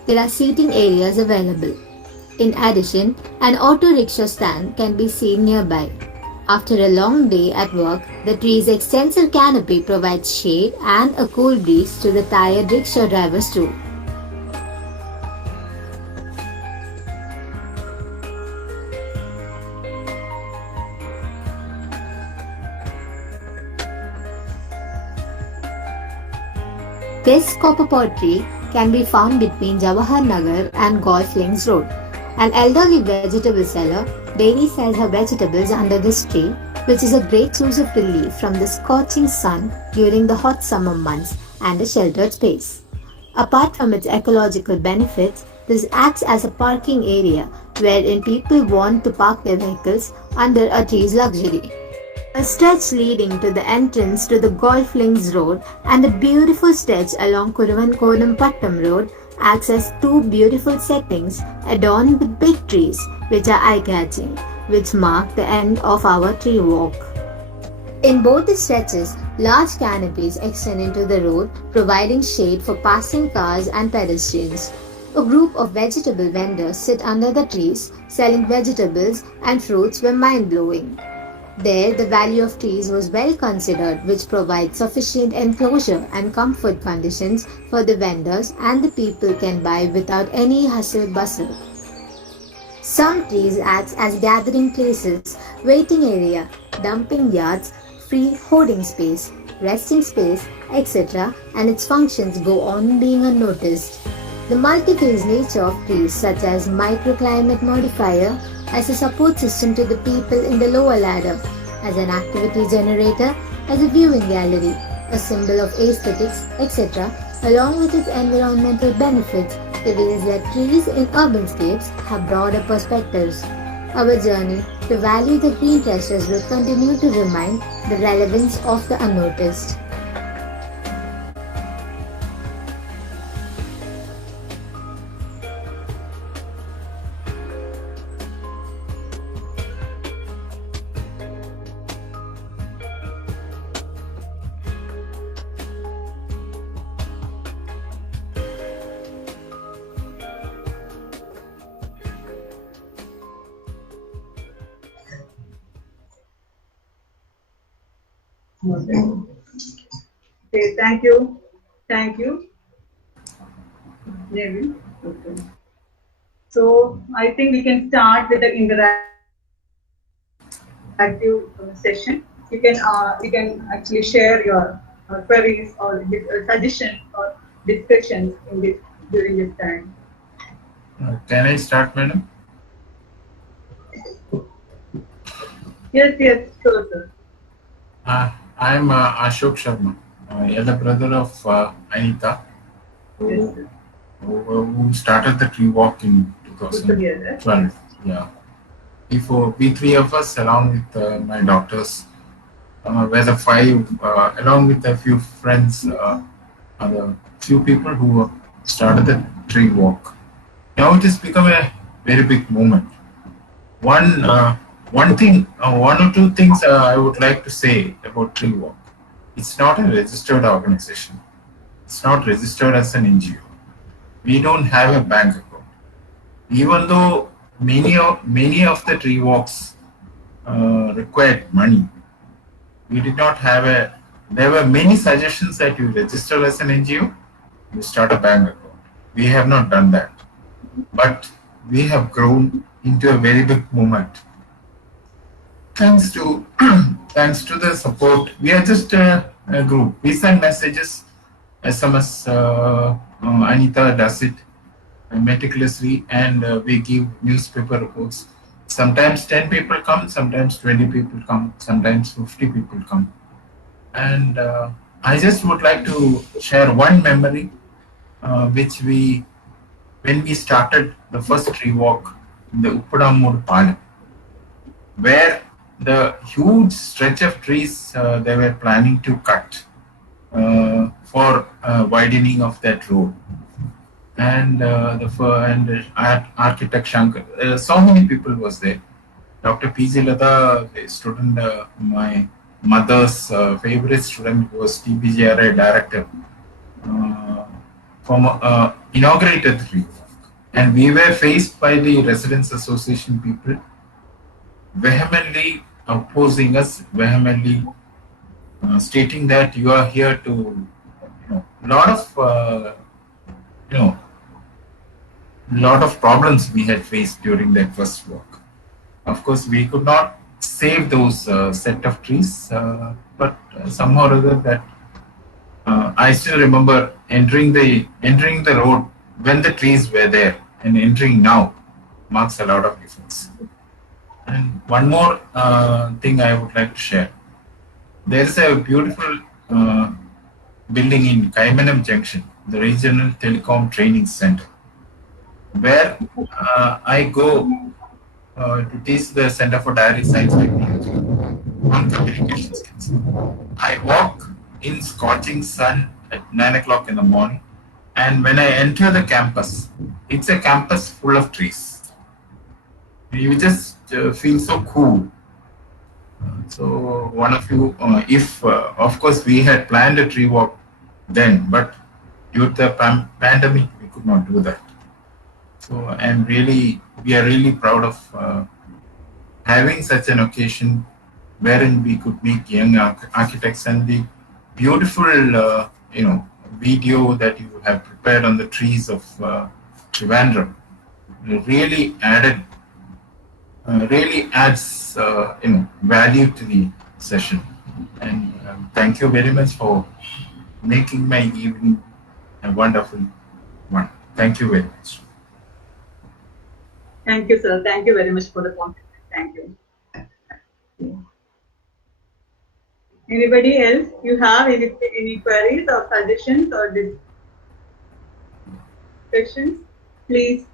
There are seating areas available. In addition, an auto rickshaw stand can be seen nearby. After a long day at work, the tree's extensive canopy provides shade and a cool breeze to the tired rickshaw drivers too. This coppercore tree can be found between Jawaharnagar and Golf Links Road. An elderly vegetable seller daily sells her vegetables under this tree, which is a great source of relief from the scorching sun during the hot summer months and a sheltered space. Apart from its ecological benefits, this acts as a parking area wherein people want to park their vehicles under a tree's luxury. A stretch leading to the entrance to the Golf Links Road and a beautiful stretch along Kuruvankodam Road acts as two beautiful settings adorned with big trees which are eye-catching, which mark the end of our tree walk. In both the stretches, large canopies extend into the road, providing shade for passing cars and pedestrians. A group of vegetable vendors sit under the trees, selling vegetables and fruits were mind-blowing. There, the value of trees was well considered, which provides sufficient enclosure and comfort conditions for the vendors, and the people can buy without any hustle bustle. Some trees act as gathering places, waiting area, dumping yards, free hoarding space, resting space, etc., and its functions go on being unnoticed. The multi-phase nature of trees such as microclimate modifier as a support system to the people in the lower ladder, as an activity generator, as a viewing gallery, a symbol of aesthetics, etc., along with its environmental benefits, reveals that trees in urbanscapes have broader perspectives. Our journey to value the green treasures will continue to remind the relevance of the unnoticed. Okay, thank you. Thank you. Nevin. Okay. So I think we can start with the interactive session. You can actually share your queries or suggestions or discussions in this during this time. Can I start, madam? Yes, sure, sir. I'm Ashok Sharma, elder brother of Anita, Yes, who started the tree walk in good to hear that. 2012. Yeah. Before we three of us, along with my daughters, were the five, along with a few friends, other few people who started the tree walk. Now it has become a very big movement. One or two things I would like to say about Tree Walk. It's not a registered organization. It's not registered as an NGO. We don't have a bank account. Even though many of the tree walks required money, we did not have a. There were many suggestions that you register as an NGO, you start a bank account. We have not done that, but we have grown into a very big movement. Thanks to the support, we are just a group. We send messages, SMS. Anita does it meticulously, and we give newspaper reports. Sometimes 10 people come, sometimes 20 people come, sometimes 50 people come. And I just would like to share one memory, when we started the first tree walk in the Uppadamur Palam, where the huge stretch of trees they were planning to cut for widening of that road, and architect Shankar, so many people was there. Dr. P.G. Lada, a student, my mother's favorite student, was TPGRA director, inaugurated the tree walk, and we were faced by the Residents Association people vehemently opposing us, vehemently stating that you are here to, lot of problems we had faced during that first walk. Of course, we could not save those set of trees, but somehow or other that I still remember entering the road when the trees were there, and entering now marks a lot of difference. And one more thing I would like to share. There is a beautiful building in Kaimanam Junction, the Regional Telecom Training Center, where I go to teach the Center for Dairy Science Technology on communication skills. I walk in scorching sun at 9 o'clock in the morning, and when I enter the campus, it's a campus full of trees. You just feel so cool. So one of you, if of course we had planned a tree walk then, but due to the pandemic, we could not do that. So we are really proud of having such an occasion wherein we could meet young architects, and the beautiful, video that you have prepared on the trees of Trivandrum really really adds, value to the session. And thank you very much for making my evening a wonderful one. Thank you very much. Thank you, sir. Thank you very much for the compliment. Thank you. Anybody else? You have any queries or suggestions or discussions? Please.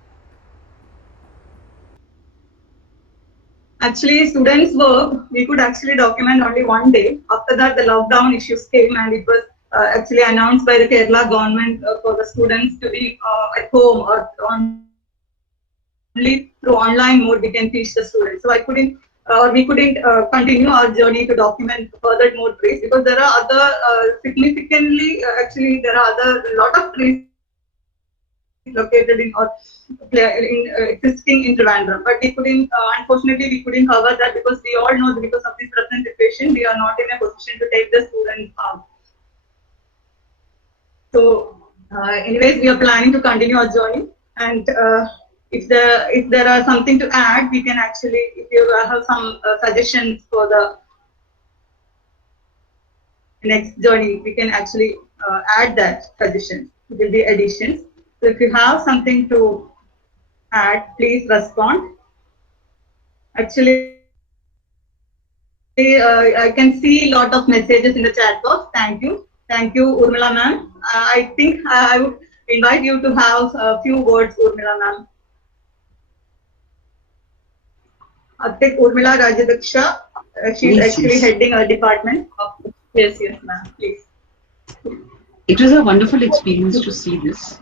Actually, students' work, we could actually document only one day. After that, the lockdown issues came, and it was actually announced by the Kerala government for the students to be at home or only through online mode we can teach the students. So we couldn't continue our journey to document further more trees, because there are other lot of trees located in or existing in Trivandrum, but we couldn't, unfortunately, we couldn't cover that, because we all know that because of this present situation, we are not in a position to take the students out. So, anyways, we are planning to continue our journey, and if there are something to add, we can actually, if you have some suggestions for the next journey, we can actually add that suggestion. It will be additions. So if you have something to add, please respond. Actually, I can see a lot of messages in the chat box. Thank you. Thank you, Urmila ma'am. I think I would invite you to have a few words, Urmila ma'am. I think Urmila Rajadaksha, she's actually heading our department. Yes, ma'am, please. It was a wonderful experience to see this,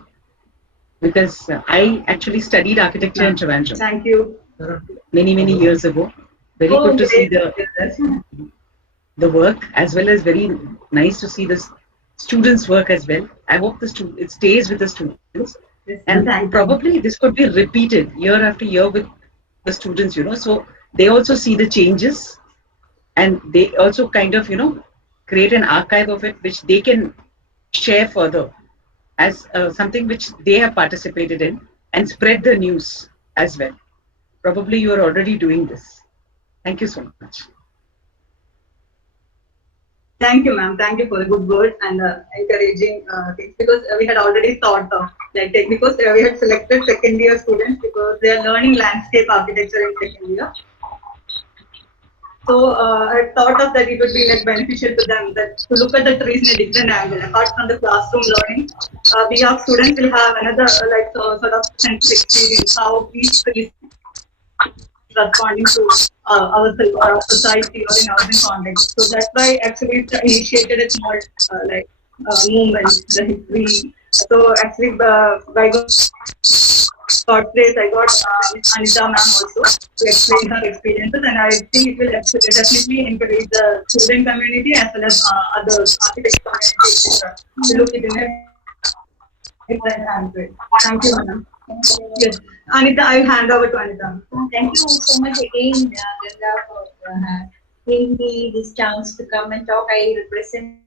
because I actually studied architecture in Trivandrum. Thank you. Many years ago. Very good to see the work, as well as very nice to see the students' work as well. I hope it stays with the students, and probably this could be repeated year after year with the students, so they also see the changes, and they also kind of, create an archive of it, which they can share further as something which they have participated in, and spread the news as well. Probably you are already doing this. Thank you so much. Thank you, ma'am. Thank you for the good words and encouraging things, because we had already thought of because we had selected second year students because they are learning landscape architecture in second year. So I thought of that it would be beneficial to them to look at the trees in a different angle. Apart from the classroom learning, we have students will have another sort of sense experience how each tree is responding to ourselves or our society or in our context. So that's why actually it's initiated a small movement, the history. So actually by God's grace, I got Anita ma'am also to explain her experiences, and I think it will definitely encourage the student community as well as other architect community to look it in a different angle. Thank you, madam. Yes, Anita, I will hand over to Anita. Thank you so much again, Ganga, for giving me this chance to come and talk. I represent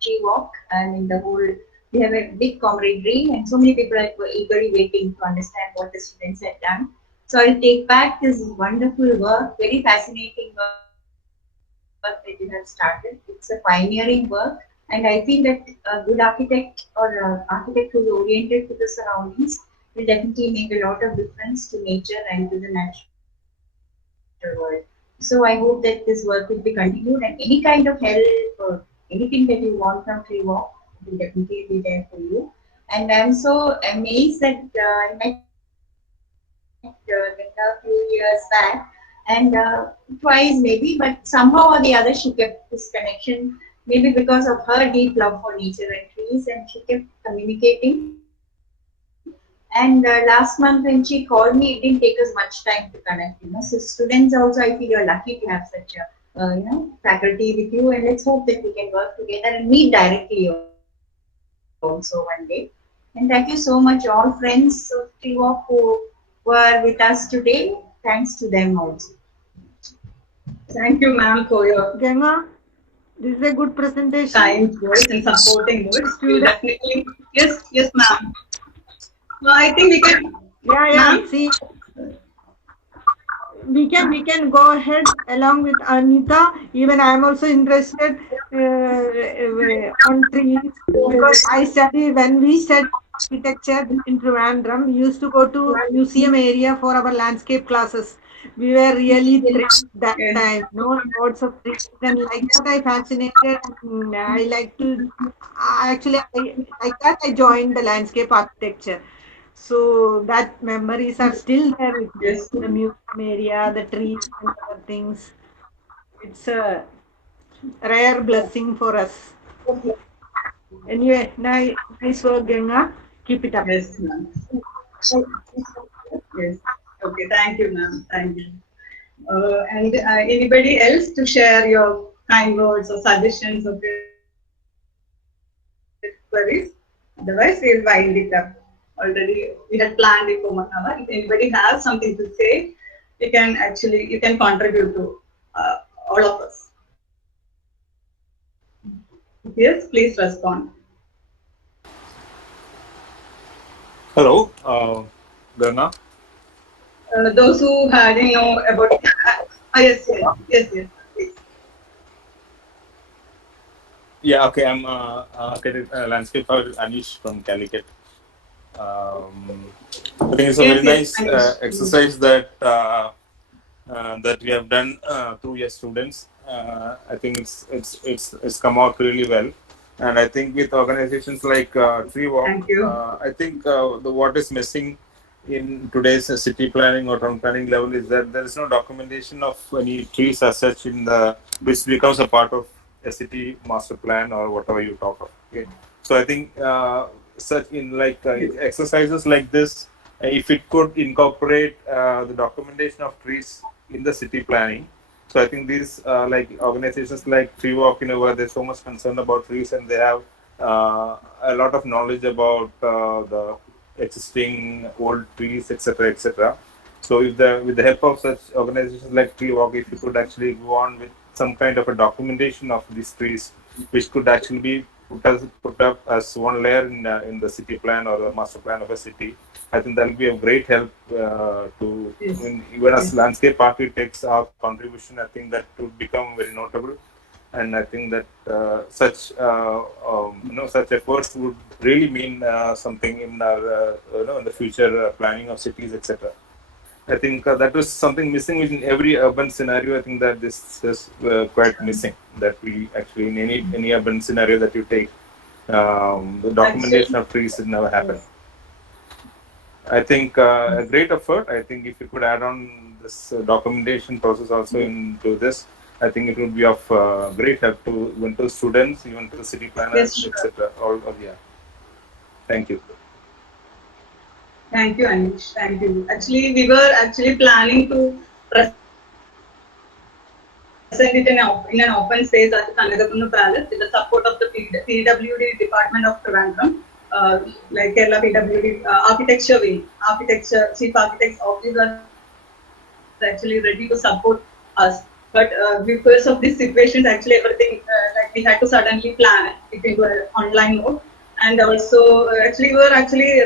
Tree Walk, and in the whole, we have a big camaraderie, and so many people were eagerly waiting to understand what the students had done. So I'll take back this wonderful work, very fascinating work that you have started. It's a pioneering work, and I feel that a good architect or an architect who is oriented to the surroundings will definitely make a lot of difference to nature and to the natural world. So I hope that this work will be continued, and any kind of help or anything that you want from Tree Walk will definitely be there for you. And I'm so amazed that I met a few years back, and twice maybe, but somehow or the other she kept this connection, maybe because of her deep love for nature and trees, and she kept communicating. And last month when she called me, it didn't take us much time to connect. So students also, I feel you're lucky to have such a faculty with you, and let's hope that we can work together and meet directly also one day. And thank you so much, all friends of TWOP who were with us today. Thanks to them also. Thank you, ma'am, for your Ganga, this is a good presentation. kind words and supporting words. We'll definitely, yes, ma'am. No, I think we can. Yeah. Ma'am? See, we can go ahead along with Anita. Even I am also interested on trees because I study when we studied architecture in Trivandrum. We used to go to museum area for our landscape classes. We were really thrilled that time. No lots of trees, and like that I fascinated. I like to actually like that I joined the landscape architecture. So that memories are still there with me. Yes. The museum area, the trees and other things. It's a rare blessing for us. Anyway, nice work, Ganga. Keep it up. Yes, ma'am. Yes. Okay, thank you, ma'am. Thank you. And anybody else to share your kind words or suggestions or queries? Otherwise, we'll wind it up. Already, we had planned it for 1 hour. If anybody has something to say, you can contribute to all of us. Yes, please respond. Hello, Ganga. Those who had about yes, please. Yeah, okay. I'm landscape architect Anish from Calicut. I think it's a very nice exercise that that we have done through your students. I think it's come out really well, and I think with organizations like Tree Walk, I think what is missing in today's city planning or town planning level is that there is no documentation of any trees as such which becomes a part of a city master plan or whatever you talk of. Okay, so I think such in exercises like this, if it could incorporate the documentation of trees in the city planning. So I think these like organizations like Tree Walk, where they're so much concerned about trees and they have a lot of knowledge about the existing old trees, etc., etc. So if with the help of such organizations like Tree Walk, if you could actually go on with some kind of a documentation of these trees, which could actually be put up as one layer in the city plan or the master plan of a city, I think that will be a great help to even as landscape architects, our contribution. I think that would become very notable, and I think that such such efforts would really mean something in our in the future planning of cities, etc. I think that was something missing in every urban scenario. I think that this is quite missing. That we actually in any urban scenario that you take, the documentation of trees has never happened. I think a great effort. I think if you could add on this documentation process also into this, I think it would be of great help to even to students, even to the city planners, etc. Yeah. Thank you. Thank you, Anish. Thank you. Actually, we were planning to present it in an open space at the Kanagakunnu Palace with the support of the PWD Department of Trivandrum, like Kerala PWD Architecture Wing, Chief Architect's Office are actually ready to support us. But because of these situations, actually everything we had to suddenly plan it into an online mode, and also we were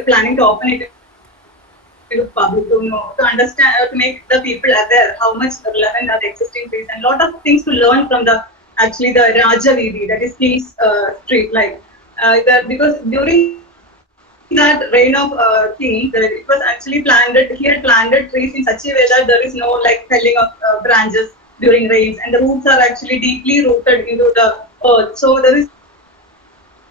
planning to open it to public to understand, to make the people aware how much relevant are the existing trees, and a lot of things to learn from the Raja Veedi, that is King's Street, because during that reign of king, it was actually he had planted trees in such a way that there is no felling of branches during rains, and the roots are actually deeply rooted into the earth. So there is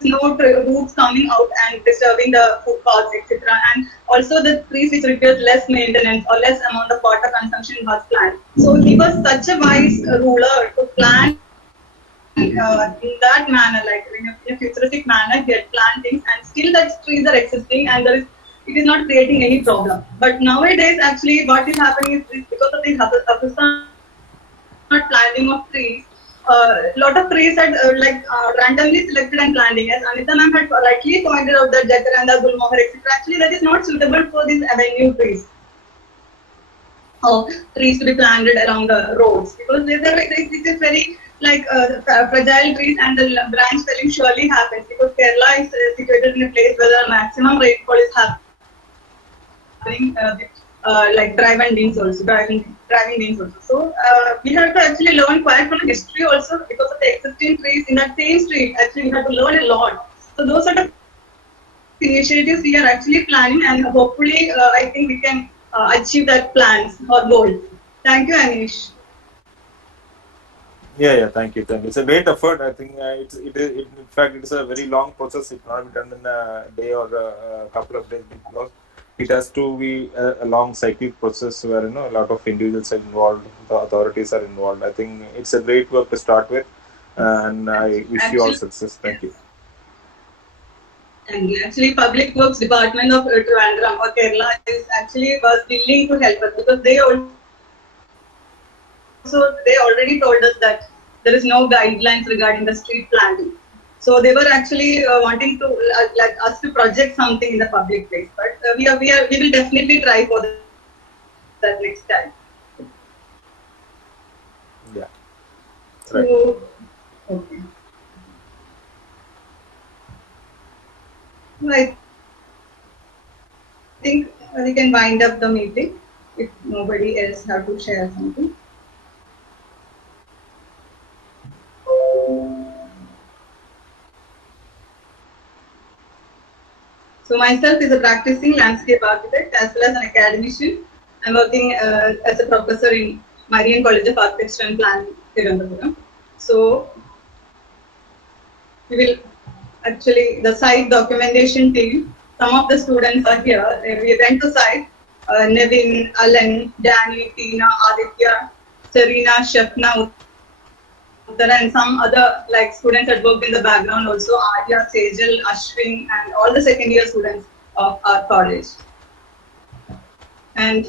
no roots coming out and disturbing the footpaths, etc. And also the trees which require less maintenance or less amount of water consumption was planned. So he was such a wise ruler to plan in that manner, like in a futuristic manner, he had planned things, and still that trees are existing, and it is not creating any problem. But nowadays, actually, what is happening is because of the not planting of trees. Lot of trees are randomly selected and planting. As Anita ma'am had rightly pointed out that Jacaranda, Gulmohar, etc. Actually, that is not suitable for these avenue trees. Trees to be planted along the roads, because it is very fragile trees, and the branch felling surely happens because Kerala is situated in a place where the maximum rainfall is happening. Driving means also. So we have to actually learn quite from history also, because of the existing trees in that same street. Actually, we have to learn a lot. So those sort of initiatives we are actually planning, and hopefully, I think we can achieve that plans or goal. Thank you, Anish. Yeah, thank you. It's a great effort. I think in fact, it's a very long process. It cannot be done in a day or a couple of days, because it has to be a long cyclic process where a lot of individuals are involved, the authorities are involved. I think it's a great work to start with, and I wish you all success. Thank you. And actually, Public Works Department of Trivandrum or Kerala was willing to help us, because they already told us that there is no guidelines regarding the street planting. So they were actually wanting to us to project something in the public place. But we will definitely try for that next time. Yeah. Right. So, okay. I think we can wind up the meeting if nobody else have to share something. So myself is a practicing landscape architect as well as an academician. I'm working as a professor in Marian College of Architecture and Planning, Tirunelveli. So we will actually, the site documentation team, some of the students are here. We went to site, Nevin, Alan, Danny, Tina, Aditya, Serena, Shafna, Uttara, and some other students that worked in the background also, Arya, Sejal, Ashwin, and all the second year students of our college. And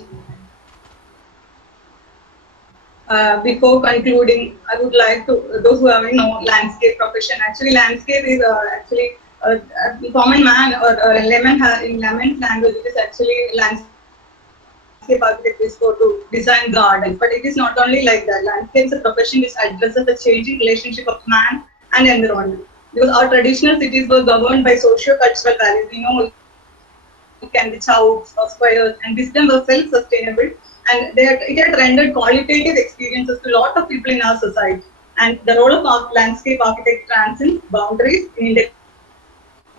before concluding, I would like to, those who have landscape profession, actually landscape is a common man or a layman in layman's language. It is actually landscape architect is for to design gardens, but it is not only like that. Landscape is a profession which addresses the changing relationship of man and environment. Because our traditional cities were governed by socio-cultural values. We know it can be chowks or squares, and wisdom was self-sustainable, and it had rendered qualitative experiences to a lot of people in our society. And the role of our landscape architect transcends boundaries in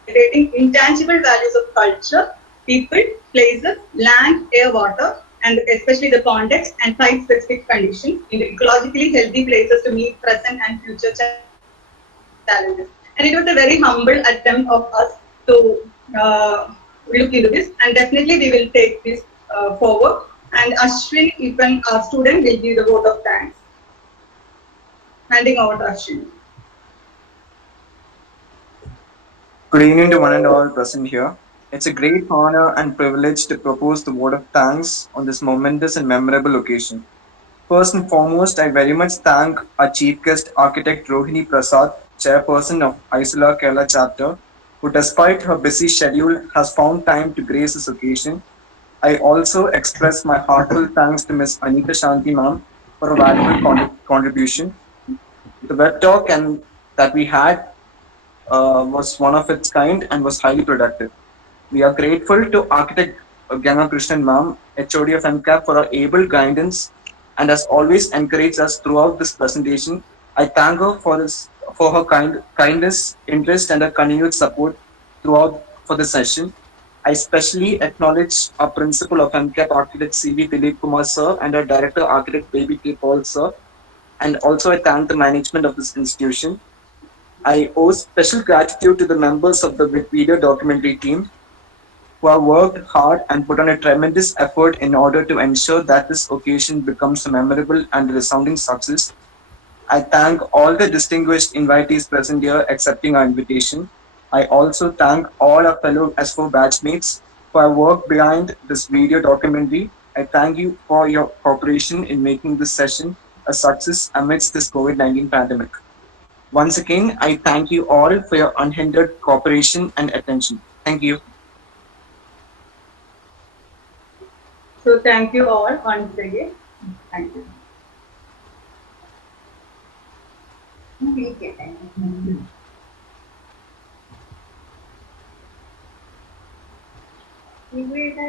integrating intangible values of culture, people, places, land, air, water, and especially the context and site-specific conditions in ecologically healthy places to meet present and future challenges. And it was a very humble attempt of us to look into this, and definitely we will take this forward. And Ashwin, even our student, will give the vote of thanks. Handing over to Ashwin. Good evening to one and all present here. It's a great honor and privilege to propose the vote of thanks on this momentous and memorable occasion. First and foremost, I very much thank our chief guest, architect Rohini Prasad, chairperson of Isola Kerala chapter, who despite her busy schedule has found time to grace this occasion. I also express my heartfelt thanks to Ms. Anita Shanti ma'am for a valuable contribution. The web talk that we had was one of its kind and was highly productive. We are grateful to architect Ganga Krishnan ma'am, HOD of MCAP, for her able guidance and has always encouraged us throughout this presentation. I thank her for her kindness, interest, and her continued support throughout for the session. I especially acknowledge our principal of MCAP, architect C.V. Dilip Kumar sir, and our director, architect Baby K. Paul sir. And also I thank the management of this institution. I owe special gratitude to the members of the video documentary team who have worked hard and put on a tremendous effort in order to ensure that this occasion becomes a memorable and resounding success. I thank all the distinguished invitees present here accepting our invitation. I also thank all our fellow S4 batchmates who have worked behind this video documentary. I thank you for your cooperation in making this session a success amidst this COVID-19 pandemic. Once again, I thank you all for your unhindered cooperation and attention. Thank you. So thank you all once again. Thank you. ഇവിടെ